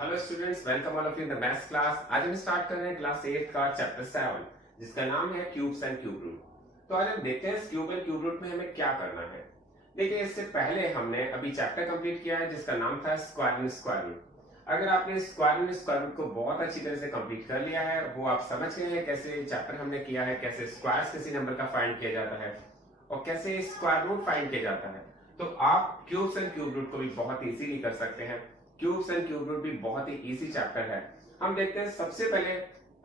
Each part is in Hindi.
Hello students, welcome all of you in the maths class. आज हम स्टार्ट कर रहे हैं क्लास 8 का चैप्टर 7 जिसका नाम है क्यूब्स एंड क्यूब रूट। तो आज हम देखते हैं इस क्यूब एंड क्यूब रूट में हमें क्या करना है। देखिए, इससे पहले हमने अभी चैप्टर कंप्लीट किया है जिसका नाम था स्क्वायर एंड स्क्वायर रूट। अगर आपने स्क्वायर एंड स्क्वायर रूट को बहुत अच्छी तरह से कंप्लीट कर लिया है, वो आप समझ गए हैं कैसे चैप्टर हमने किया है, कैसे स्क्वायर्स किसी नंबर का फाइंड किया जाता है और कैसे स्क्वायर रूट फाइंड किया जाता है, तो आप क्यूब्स एंड क्यूब रूट को भी बहुत इजीली कर सकते हैं। क्यूब्स एंड क्यूब रूट भी बहुत ही इजी चैप्टर है। हम देखते हैं, सबसे पहले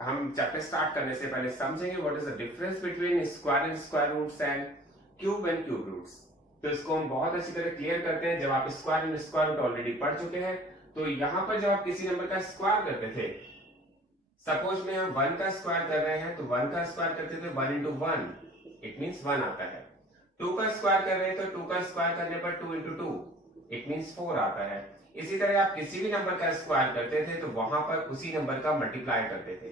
हम चैप्टर स्टार्ट करने से पहले समझेंगे what is the difference between square and square roots and cube and cube roots. तो इसको हम बहुत अच्छी तरह क्लियर करते हैं। जब आप square and square root already पढ़ चुके हैं, तो यहाँ पर जब आप किसी नंबर का स्क्वायर करते थे, सपोज में हम 1 का स्क्वायर कर रहे हैं, तो 1 का स्क्वायर करते थे 1 इंटू 1, इट मीन्स 1 आता है। 2 का स्क्वायर कर रहे हैं तो 2 का स्क्वायर करने पर 2 इंटू 2, इट मीन्स 4 आता है। इसी तरह आप किसी भी नंबर का स्क्वायर करते थे तो वहां पर उसी नंबर का मल्टीप्लाई करते थे।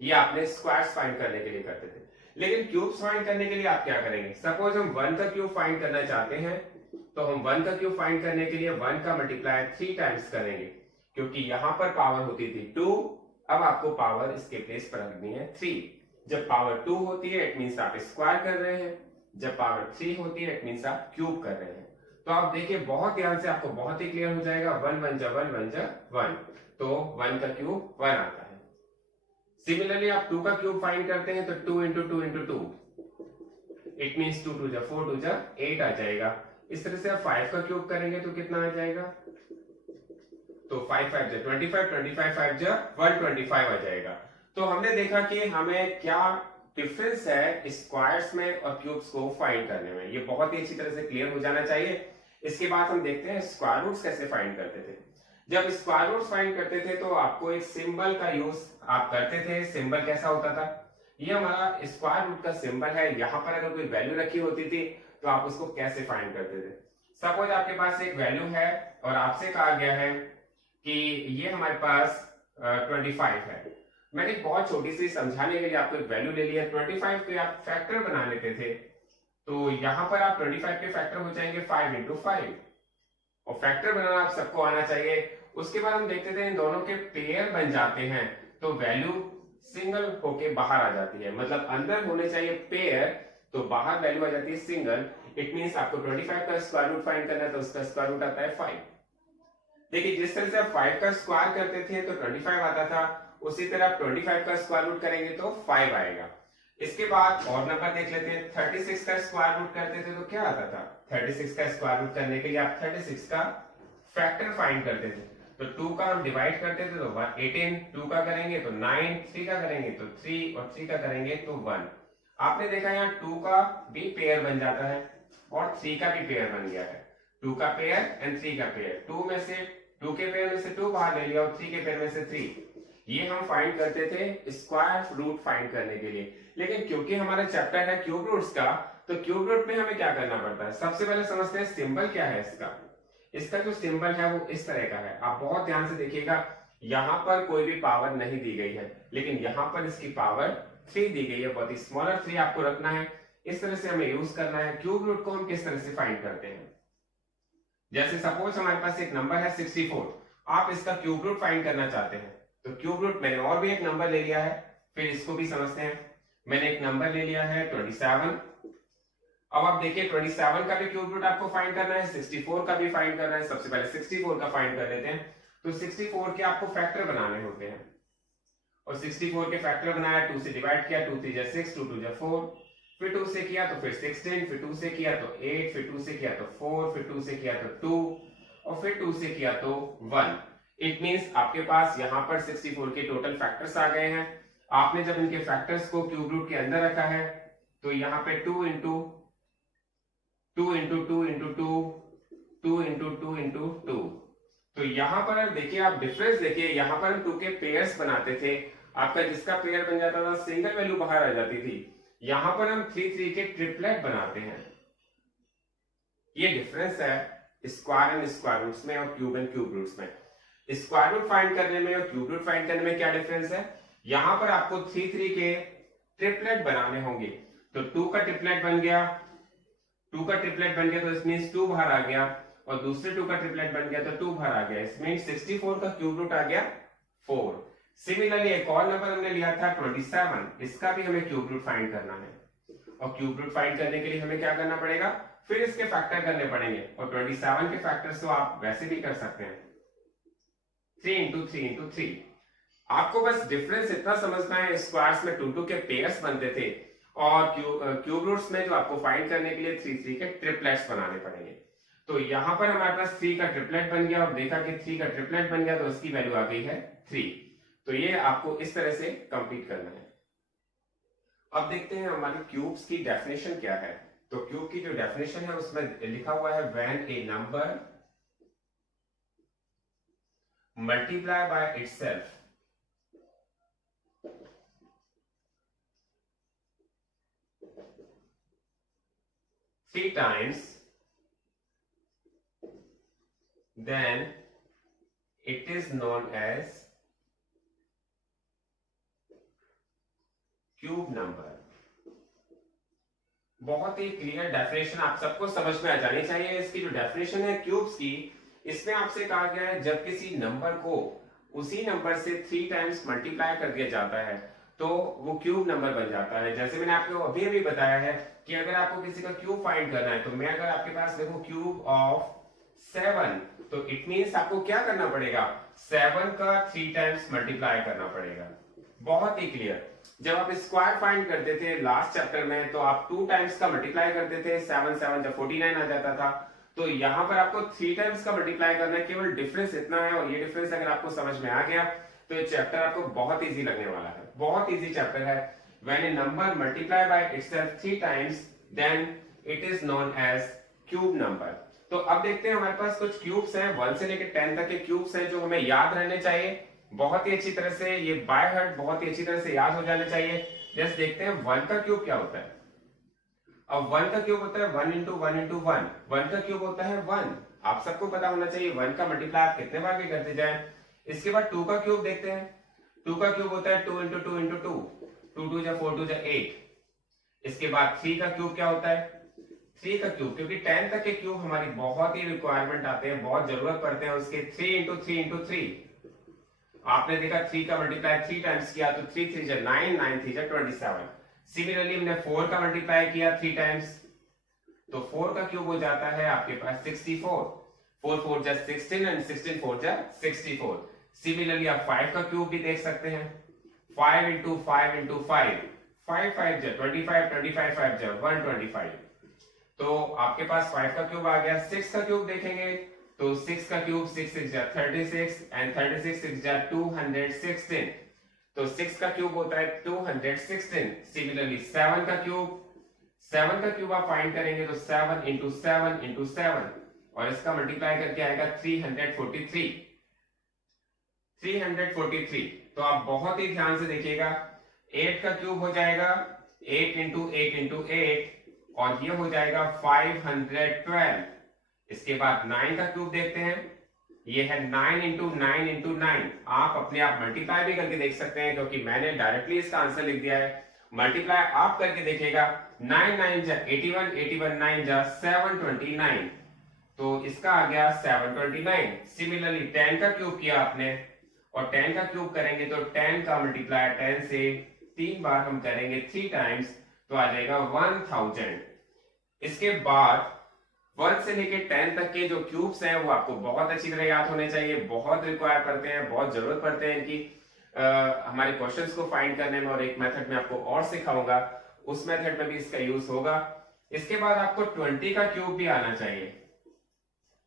ये आपने स्क्वायर्स फाइंड करने के लिए करते थे। लेकिन क्यूब्स फाइंड करने के लिए आप क्या करेंगे? सपोज हम 1 का क्यूब फाइंड करना चाहते हैं, तो हम 1 का क्यूब फाइंड करने के लिए 1 का मल्टीप्लाई 3 टाइम्स करेंगे, क्योंकि यहां पर पावर होती थी 2, अब आपको पावर इसके प्लेस पर रखनी है 3। जब पावर 2 होती है इट मीन्स आप स्क्वायर कर रहे हैं, जब पावर 3 होती है इट मीन्स आप क्यूब कर रहे हैं। तो आप देखिए, बहुत ध्यान से, आपको बहुत ही क्लियर हो जाएगा। 1 1 जा 1 1 जा 1, तो 1 का क्यूब 1 आता है। सिमिलरली आप 2 का क्यूब फाइंड करते हैं तो 2 इंटू 2 इंटू 2, इट मीन्स 2 2 जा 4 2 जा 8 आ जाएगा। इस तरह से आप 5 का क्यूब करेंगे तो कितना आ जाएगा? तो 5 5 जा 25, 25 5 जा 125 आ जाएगा। तो हमने देखा कि हमें क्या डिफरेंस है स्क्वायर्स में और क्यूब्स को फाइंड करने में। ये बहुत ही अच्छी तरह से क्लियर हो जाना चाहिए। इसके बाद हम देखते हैं स्क्वायर रूट्स कैसे फाइंड करते थे। जब स्क्वायर रूट्स फाइंड करते थे तो आपको एक सिंबल का यूज आप करते थे। सिंबल कैसा होता था? ये हमारा स्क्वायर रूट का सिंबल है। यहाँ पर अगर कोई वैल्यू रखी होती थी तो आप उसको कैसे फाइंड करते थे? सपोज आपके पास एक वैल्यू है और आपसे कहा गया है कि ये हमारे पास 25 है। मैंने बहुत छोटी सी समझाने के लिए आपको एक वैल्यू ले लिया। 25 के आप फैक्टर बना लेते थे, तो यहां पर आप 25 के फैक्टर हो जाएंगे 5 इंटू 5, और फैक्टर बनाना आप सबको आना चाहिए। उसके बाद हम देखते थे इन दोनों के पेयर बन जाते हैं तो वैल्यू सिंगल होके बाहर आ जाती है। मतलब अंदर होने चाहिए पेयर, तो बाहर वैल्यू आ जाती है सिंगल। इट मीन्स आपको 25 का स्क्वायर रूट फाइंड करना है तो उसका स्क्वायर रूट आता है 5। देखिए, जिस तरह से आप 5 का स्क्वायर करते थे तो 25 आता था, उसी तरह आप 25 का स्क्वायर रूट करेंगे तो 5 आएगा। इसके बाद और नंबर देख लेते हैं। 36 का स्क्वायर रूट करते थे तो क्या आता था? 36 का स्क्वायर रूट करने के लिए आप 36 का फैक्टर फाइंड करते थे। तो 2 का हम डिवाइड करते थे तो 18, 2 का करेंगे तो 9, 3 का करेंगे तो 3 और 3 का करेंगे तो 1। आपने देखा यहाँ 2 का भी पेयर बन जाता है और 3 का भी पेयर बन गया है। 2 का पेयर एंड 3 का पेयर। 2 के पेयर में से 2 बाहर ले लिया और 3 के पेयर में से 3। ये हम फाइंड करते थे स्क्वायर रूट फाइंड करने के लिए। लेकिन क्योंकि हमारा चैप्टर है क्यूब रूट्स का, तो क्यूब रूट में हमें क्या करना पड़ता है? सबसे पहले समझते हैं सिंबल क्या है इसका। इसका जो सिंबल है वो इस तरह का है। आप बहुत ध्यान से देखिएगा, यहां पर कोई भी पावर नहीं दी गई है, लेकिन यहां पर इसकी पावर 3 दी गई है। बहुत ही स्मॉलर 3 आपको रखना है। इस तरह से हमें यूज करना है। क्यूब रूट को हम किस तरह से फाइंड करते हैं? जैसे सपोज हमारे पास एक नंबर है 64, आप इसका क्यूब रूट फाइंड करना चाहते हैं, तो क्यूब रूट मैंने और भी एक नंबर ले लिया है, फिर इसको भी समझते हैं। मैंने एक नंबर ले लिया है 27। अब आप देखिए 27 का भी क्यूब रूट आपको फाइंड करना है, 64 का भी फाइंड करना है। सबसे पहले 64 का फाइंड कर लेते हैं। तो 64 के आपको फैक्टर बनाने होते हैं, और 64 के फैक्टर बनाया, 2 से डिवाइड किया, 2 3 जा 6, 2 2 जा 4, फिर 2 से किया तो फिर 16, फिर 2 से किया तो 8, फिर 2 से किया तो 4, फिर 2 से किया तो 2, और फिर 2 से किया तो 1। इट मींस आपके पास यहाँ पर 64 के टोटल फैक्टर्स आ गए हैं। आपने जब इनके फैक्टर्स को क्यूब रूट के अंदर रखा है, तो यहाँ पे 2 into 2 into 2 into 2, 2 into 2 into 2। तो यहाँ पर देखिए, आप डिफरेंस देखिए, यहाँ पर हम 2 के पेयर्स बनाते थे। आपका जिसका पेयर बन जाता था सिंगल वैल्यू बाहर आ जाती थी। यहाँ पर हम 3 3 के ट्रिपलेट बनाते हैं। ये डिफरेंस है स्क्वायर एंड स्क्वायर रूट्स में और क्यूब एंड क्यूब रूट्स में। स्क्वायर रूट फाइंड करने में और क्यूब रूट फाइंड करने में क्या डिफरेंस है? यहां पर आपको 3 3 के ट्रिपलेट बनाने होंगे। तो 2 का ट्रिपलेट बन गया, 2 का ट्रिपलेट बन गया तो इस मींस 2 बाहर आ गया, और दूसरे 2 का ट्रिपलेट बन गया तो 2 बाहर आ गया, इसमें 64 का क्यूब रूट आ गया 4। सिमिलरली एक और नंबर हमने लिया था 27, इसका भी हमें क्यूब रूट फाइंड करना है, और क्यूब रूट फाइंड करने के लिए हमें क्या करना पड़ेगा, फिर इसके फैक्टर करने पड़ेंगे, और 27 के फैक्टर्स तो आप वैसे भी कर सकते हैं, 3 इंटू 3 इंटू 3। आपको बस डिफरेंस इतना समझना है, स्क्वायर्स में 2 2 के पेयर्स बनते थे, और क्यूब रूट्स में जो आपको फाइंड करने के लिए 3 3 के ट्रिपलेट्स बनाने पड़ेंगे। तो यहां पर हमारे पास 3 का ट्रिपलेट बन गया, और देखा कि 3 का ट्रिपलेट बन गया तो उसकी वैल्यू आ गई है 3। तो ये आपको इस तरह से कंप्लीट करना है। अब देखते हैं हमारी क्यूब्स की डेफिनेशन क्या है। तो क्यूब की जो डेफिनेशन है उसमें लिखा हुआ है when a number multiply by itself three times then it is known as cube number. बहुत ही क्लियर डेफिनेशन आप सबको समझ में आ जानी चाहिए। इसकी जो डेफिनेशन है क्यूब्स की, इसमें आपसे कहा गया है जब किसी नंबर को उसी नंबर से 3 टाइम्स मल्टीप्लाई कर दिया जाता है तो वो क्यूब नंबर बन जाता है। जैसे मैंने आपको अभी अभी बताया है कि अगर आपको किसी का क्यूब फाइंड करना है, तो मैं अगर आपके पास देखो क्यूब ऑफ 7, तो इट मींस आपको क्या करना पड़ेगा, 7 का 3 टाइम्स मल्टीप्लाई करना पड़ेगा। बहुत ही क्लियर। जब आप स्क्वायर फाइंड करते थे लास्ट चैप्टर में, तो आप 2 टाइम्स का मल्टीप्लाई करते थे, 7 7 जब 49 आ जाता था। तो यहां पर आपको 3 टाइम्स का मल्टीप्लाई करना है, केवल डिफरेंस इतना है। और ये डिफरेंस अगर आपको समझ में आ गया तो ये चैप्टर आपको बहुत इजी लगने वाला है। बहुत इजी चैप्टर है। When a number multiply by itself 3 times then it is known as cube number. तो अब देखते हैं हमारे पास कुछ क्यूब्स हैं, 1 से लेकर 10 तक के क्यूब्स हैं जो हमें याद रहने चाहिए बहुत ही अच्छी तरह से। ये बाय हार्ट बहुत ही अच्छी तरह से याद हो जाने चाहिए। जस्ट देखते हैं 1 का क्यूब क्या होता है। अब 1 का क्यूब होता है 1 इंटू 1 इंटू 1। 1 का क्यूब होता है 1। आप सबको पता होना चाहिए 1 का मल्टीप्लाई आप कितने बार भी करते जाएं। इसके बाद 2 का क्यूब देखते हैं। 2 का क्यूब होता है 2 इंटू 2 इंटू 2। 2 2 जा 4 2 जा 8। इसके बाद 3 का क्यूब क्या होता है, 3 का क्यूब, क्योंकि 10 तक के क्यूब हमारी बहुत ही रिक्वायरमेंट आते हैं, बहुत जरूरत पड़ते हैं उसके। 3 इंटू 3 इंटू 3। आपने देखा 3 का मल्टीप्लाई 3 टाइम्स किया तो 3 3 जा 9, 9 3 जा 27। सिमिलरली हमने 4 का मल्टीप्लाई किया 3 टाइम्स, तो 4 का क्यूब हो जाता है आपके पास 64। 4 4 जा 16 एंड 16 4 जा 64। सिमिलरली आप 5 का क्यूब भी देख सकते हैं, 5 इंटू 5 इंटू 5, 5 5 जा 25, 25 5 जा 125। तो आपके पास 5 का क्यूब आ गया। 6 का क्यूब देखेंगे तो 6 का क्यूब 6 6 जा 36 एंड 36 6 जा 216। तो 6 का क्यूब होता है 216। सिमिलरली 7 का क्यूब आप फाइंड करेंगे तो 7 इंटू 7 इंटू 7, और इसका मल्टीप्लाई करके आएगा 343। 343। तो आप बहुत ही ध्यान से देखिएगा। 8 का क्यूब हो जाएगा 8 इंटू 8 इंटू 8, और ये हो जाएगा 512। इसके बाद 9 का क्यूब देखते हैं, ये है 9 इंटू 9 इंटू 9। आप अपने आप मल्टीप्लाई भी करके देख सकते हैं, क्योंकि मैंने डायरेक्टली इसका आंसर लिख दिया है। मल्टीप्लाई आप करके देखिएगा, 9 9 जा 81, 81 9 जा 729। तो इसका आ गया 729। सिमिलरली 10 का क्यूब किया आपने, और 10 का क्यूब करेंगे तो 10 का मल्टीप्लाई 10 से 3 बार हम करेंगे 3 टाइम्स, तो आ जाएगा 1000। इसके बाद 1 से लेके 10 तक के जो क्यूब्स हैं वो आपको बहुत अच्छी तरह याद होने चाहिए, बहुत रिक्वायर करते हैं, बहुत जरूरत पड़ते हैं इनकी हमारे क्वेश्चंस को फाइंड करने में। और एक मेथड में आपको और सिखाऊंगा, उस मेथड में भी इसका यूज होगा। इसके बाद आपको 20 का क्यूब भी आना चाहिए।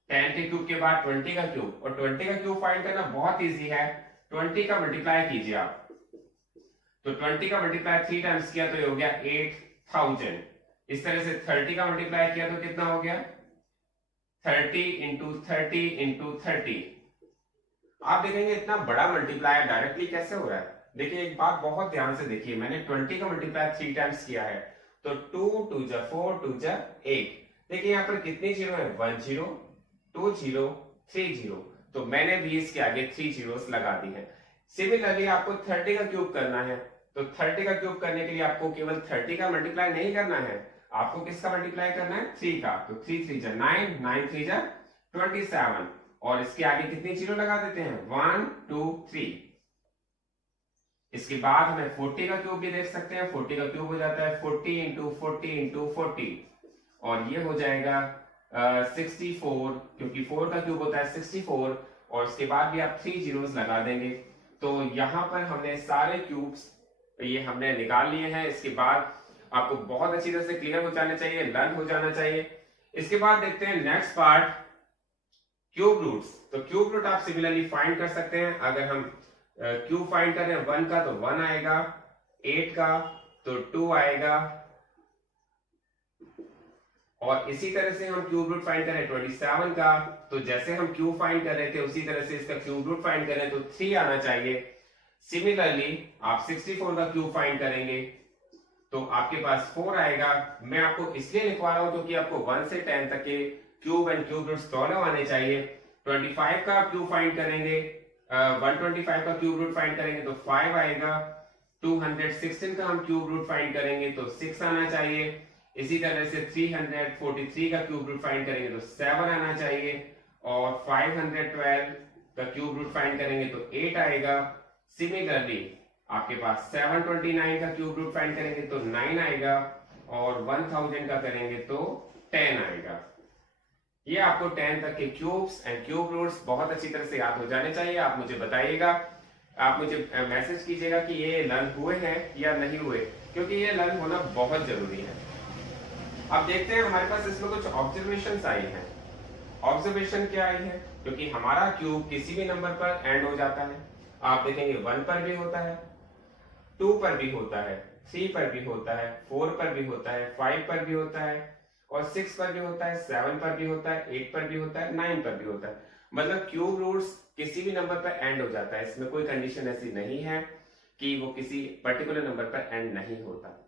10 के क्यूब के बाद 20 का क्यूब, और 20 का क्यूब फाइंड करना बहुत इजी है। 20 का मल्टीप्लाई कीजिए आप, तो 20 का मल्टीप्लाई 3 टाइम्स किया तो ये हो गया 8000। इस तरह से 30 का मल्टीप्लाई किया तो कितना हो गया 30 इंटू 30 इंटू 30। आप देखेंगे इतना बड़ा मल्टीप्लाई डायरेक्टली कैसे हो रहा है। देखिए एक बात बहुत ध्यान से देखिए, मैंने 20 का मल्टीप्लाई 3 टाइम्स किया है, तो 2 2 जा 4 2 जा 8। देखिए यहाँ पर कितने जीरो है, 1 0 2 0 3 0। तो मैंने भी इसके आगे 3 जीरोस लगा दी है। सिमिलरली आपको 30 का क्यूब करना है, तो 30 का क्यूब करने के लिए आपको केवल 30 का मल्टीप्लाई नहीं करना है, आपको किसका मल्टीप्लाई करना है, 3 का। तो 3 3 जा 9, 9 3 जा 27 और इसके आगे कितनी जीरो लगा देते हैं 1 2 3। इसके बाद हमें 40 का क्यूब भी देख सकते हैं। 40 का क्यूब हो जाता है 40 इंटू 40 इंटू 40 और ये हो जाएगा 64 क्योंकि 4 का क्यूब होता है 64 और उसके बाद भी आप 3 जीरोस लगा देंगे। तो यहाँ पर हमने सारे क्यूब्स ये हमने निकाल लिए हैं। इसके बाद आपको बहुत अच्छी तरह से क्लियर हो जाना चाहिए, लर्न हो जाना चाहिए। इसके बाद देखते हैं नेक्स्ट पार्ट क्यूब रूट्स। तो क्यूब रूट आप सिमिलरली फाइंड कर सकते हैं। अगर हम क्यूब फाइंड करें 1 का तो 1 आएगा, 8 का तो 2 आएगा और इसी तरह से हम क्यूब रूट फाइंड करें 27 का तो जैसे हम क्यूब फाइंड कर रहे थे उसी तरह से इसका क्यूब रूट फाइंड करें तो 3 आना चाहिए। सिमिलरली आप 64 का क्यूब फाइंड करेंगे तो आपके पास 4 आएगा। मैं आपको इसलिए लिखवा रहा हूं क्योंकि आपको 1 से 10 तक के क्यूब एंड क्यूब रूट्स दोनों आने चाहिए। 25 का क्यूब फाइंड करेंगे 125 का क्यूब रूट फाइंड करेंगे तो 5 आएगा। 216 का हम क्यूब रूट फाइंड करेंगे तो 6 आना चाहिए। इसी तरह से 343 का क्यूब रूट फाइंड करेंगे तो 7 आना चाहिए और 512 का क्यूब रूट फाइंड करेंगे तो 8 आएगा। सिमिलरली आपके पास 729 का क्यूब रूट फाइंड करेंगे तो 9 आएगा और 1000 का करेंगे तो 10 आएगा। ये आपको 10 तक के क्यूब्स एंड क्यूब रूट्स बहुत अच्छी तरह से याद हो जाने चाहिए। आप मुझे बताइएगा, आप मुझे मैसेज कीजिएगा कि ये लर्न हुए हैं या नहीं हुए, क्योंकि ये लर्न होना बहुत जरूरी है। अब देखते हैं हमारे पास इसमें कुछ ऑब्जर्वेशंस आई हैं। ऑब्जर्वेशन क्या आई है, क्योंकि हमारा क्यूब किसी भी नंबर पर एंड हो जाता है। आप देखेंगे 1 पर भी होता है, 2 पर भी होता है, 3 पर भी होता है, 4 पर भी होता है, 5 पर भी होता है और 6 पर भी होता है, 7 पर भी होता है, 8 पर भी होता है, 9 पर भी होता है। मतलब क्यूब रूट्स किसी भी नंबर पर एंड हो जाता है। इसमें कोई कंडीशन ऐसी नहीं है कि वो किसी पर्टिकुलर नंबर पर एंड नहीं होता।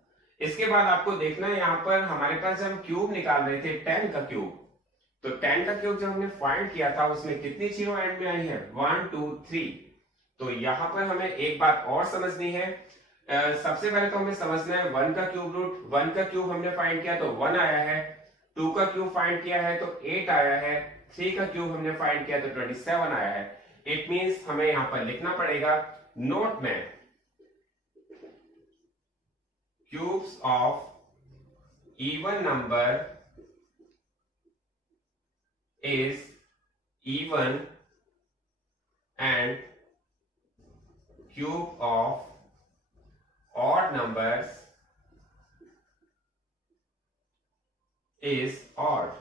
इसके बाद आपको देखना है यहाँ पर हमारे पास जब हम क्यूब निकाल रहे थे 10 का क्यूब, तो 10 का क्यूब जब हमने फाइंड किया था उसमें कितनी जीरो एंड में आई है 1 2 3। तो यहाँ पर हमें एक बात और समझनी है। सबसे पहले तो हमें समझना है 1 का क्यूब रूट। 1 का क्यूब हमने फाइंड किया तो 1 आया है, 2 का क्यूब फाइंड किया है तो 8 आया है, 3 का क्यूब हमने फाइंड किया तो 27 आया है। इट मींस हमें यहां पर लिखना पड़ेगा नोट में cubes of even number is even and cube of odd numbers is odd.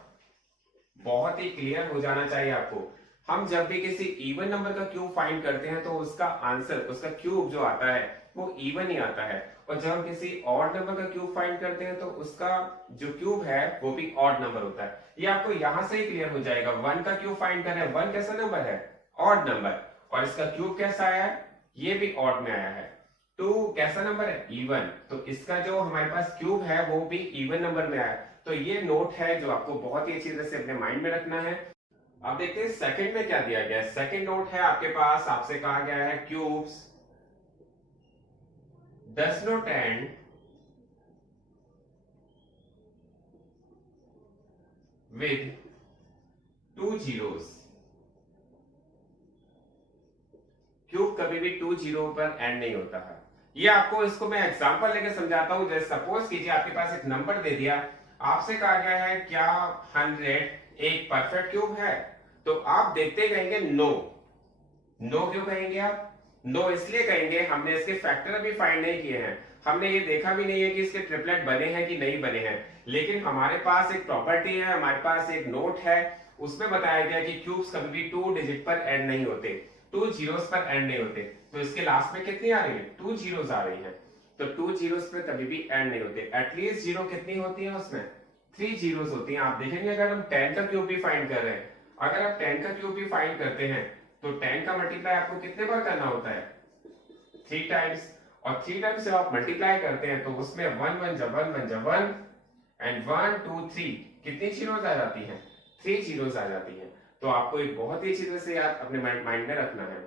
बहुत ही क्लियर हो जाना चाहिए आपको। हम जब भी किसी इवन नंबर का क्यूब फाइंड करते हैं तो उसका आंसर, उसका क्यूब जो आता है वो इवन ही आता है, और जब हम किसी ऑड नंबर का क्यूब फाइंड करते हैं तो उसका जो क्यूब है वो भी ऑड नंबर होता है। ये आपको यहां से ही क्लियर हो जाएगा। 1 का क्यूब फाइंड करें, 1 कैसा नंबर है ऑड नंबर, और इसका क्यूब कैसा आया है ये भी ऑड में आया है। 2 कैसा नंबर है इवन, तो इसका जो हमारे पास क्यूब है वो भी इवन नंबर में आया है। तो ये नोट है जो आपको बहुत ही अच्छी तरह से अपने माइंड में रखना है। अब देखते हैं सेकंड में क्या दिया गया है। सेकंड नोट है आपके पास, आपसे कहा गया है cubes does not and with 2 zeros. Cube कभी भी 2 जीरो पर एंड नहीं होता है। ये आपको, इसको मैं एग्जांपल लेकर समझाता हूं। जैसे सपोज कीजिए आपके पास एक नंबर दे दिया, आपसे कहा गया है क्या 100 एक परफेक्ट क्यूब है, तो आप देखते कहेंगे नो। नो क्यों कहेंगे आप? नो इसलिए कहेंगे हमने इसके फैक्टर अभी फाइंड नहीं किए हैं, हमने ये देखा भी नहीं है कि इसके ट्रिपलेट बने हैं कि नहीं बने हैं। लेकिन हमारे पास एक प्रॉपर्टी है, हमारे पास एक नोट है, उसमें बताया गया कि क्यूब्स कभी भी 2 डिजिट पर एंड नहीं होते, 2 जीरोस पर एंड नहीं होते। तो इसके लास्ट में कितनी आ रही है 2 जीरोस आ रही है। तो 2 जीरोस पर कभी भी एंड नहीं होते। एटलीस्ट जीरो कितनी होती है उसमें 3 जीरोस होती हैं। आप देखेंगे अगर हम 10 का क्यूब भी फाइंड कर रहे हैं, अगर आप 10 का क्यूब भी फाइंड करते हैं तो 10 का मल्टीप्लाई आपको कितने बार करना होता है 3 टाइम्स, और 3 टाइम्स जब आप मल्टीप्लाई करते हैं तो उसमें 1 1 जब 1 1 जब 1 एंड 1 2 3 कितनी जीरोस आ जाती हैं 3 जीरोस आ जाती हैं। तो आपको एक बहुत ही अच्छी तरह से याद अपने माइंड में रखना है।